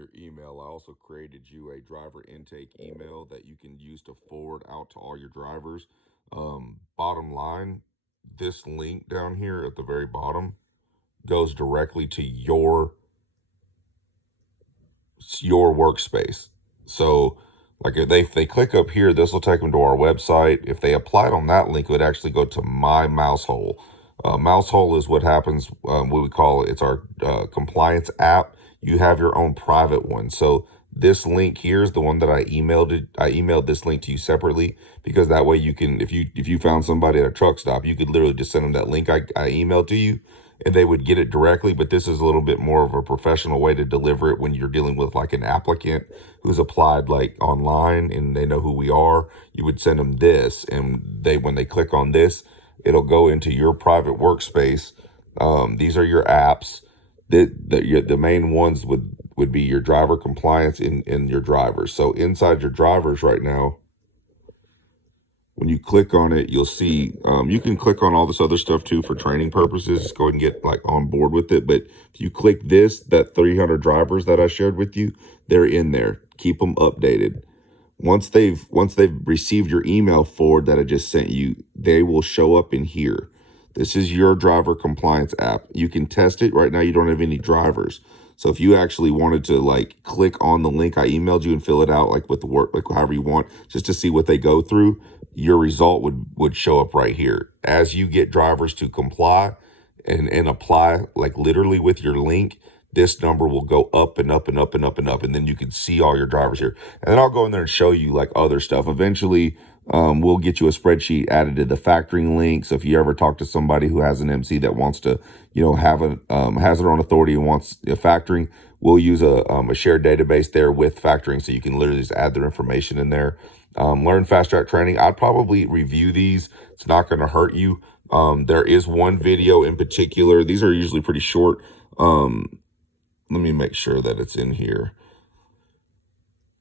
your email, I also created you a driver intake email that you can use to forward out to all your drivers. Bottom line, this link down here at the very bottom goes directly to your workspace. So, like if they click up here, this will take them to our website. If they applied on that link, it would actually go to my mouse hole. Mouse hole is what happens. What we call it. It's our compliance app. You have your own private one. So this link here is the one that I emailed it. I emailed this link to you separately because that way you can, if you found somebody at a truck stop, you could literally just send them that link I emailed to you, and they would get it directly. But this is a little bit more of a professional way to deliver it when you're dealing with like an applicant who's applied like online and they know who we are. You would send them this, and when they click on this, it'll go into your private workspace. These are your apps. The main ones would be your driver compliance and your drivers. So inside your drivers right now, when you click on it, you'll see you can click on all this other stuff too for training purposes. Just go ahead and get like on board with it. But if you click this, that 300 drivers that I shared with you, they're in there. Keep them updated. Once they've received your email forward that I just sent you, they will show up in here. This is your driver compliance app. You can test it right now. You don't have any drivers. So if you actually wanted to like click on the link I emailed you and fill it out like with the work, like however you want, just to see what they go through, your result would show up right here. As you get drivers to comply and apply like literally with your link, this number will go up and up and up and up and up, and then you can see all your drivers here. And then I'll go in there and show you like other stuff. Eventually, we'll get you a spreadsheet added to the factoring link. So if you ever talk to somebody who has an MC that wants to, have has their own authority and wants a factoring, we'll use a shared database there with factoring, so you can literally just add their information in there. Learn fast track training. I'd probably review these. It's not going to hurt you. There is one video in particular. These are usually pretty short. Let me make sure that it's in here.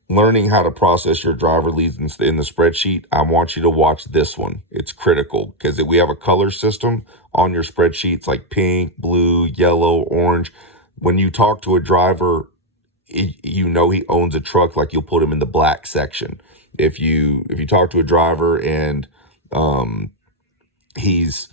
Learning how to process your driver leads in the spreadsheet. I want you to watch this one. It's critical because we have a color system on your spreadsheets like pink, blue, yellow, orange. When you talk to a driver, he owns a truck, like you'll put him in the black section. If you talk to a driver and he's,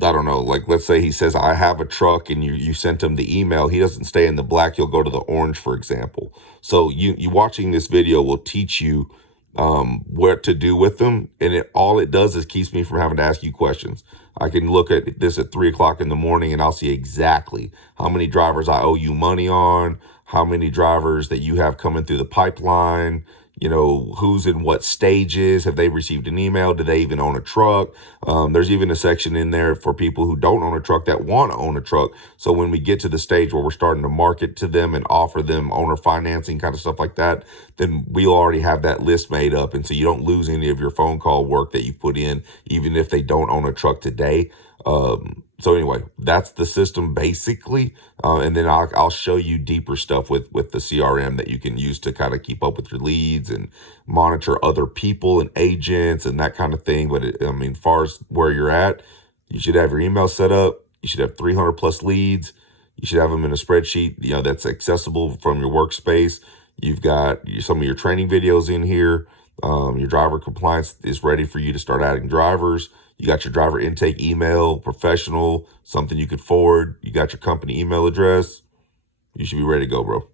I don't know, like let's say he says, I have a truck, and you sent him the email, he doesn't stay in the black, he'll go to the orange, for example. So you watching this video will teach you what to do with them. And all it does is keeps me from having to ask you questions. I can look at this at 3 o'clock in the morning and I'll see exactly how many drivers I owe you money on, how many drivers that you have coming through the pipeline, who's in what stages, have they received an email, do they even own a truck? There's even a section in there for people who don't own a truck that want to own a truck. So when we get to the stage where we're starting to market to them and offer them owner financing, kind of stuff like that, then we'll already have that list made up. And so you don't lose any of your phone call work that you put in, even if they don't own a truck today. So anyway, that's the system basically. And then I'll show you deeper stuff with the CRM that you can use to kind of keep up with your leads and monitor other people and agents and that kind of thing. But as far as where you're at, you should have your email set up. You should have 300 plus leads. You should have them in a spreadsheet, that's accessible from your workspace. You've got some of your training videos in here. Your driver compliance is ready for you to start adding drivers. You got your driver intake email, professional, something you could forward. You got your company email address. You should be ready to go, bro.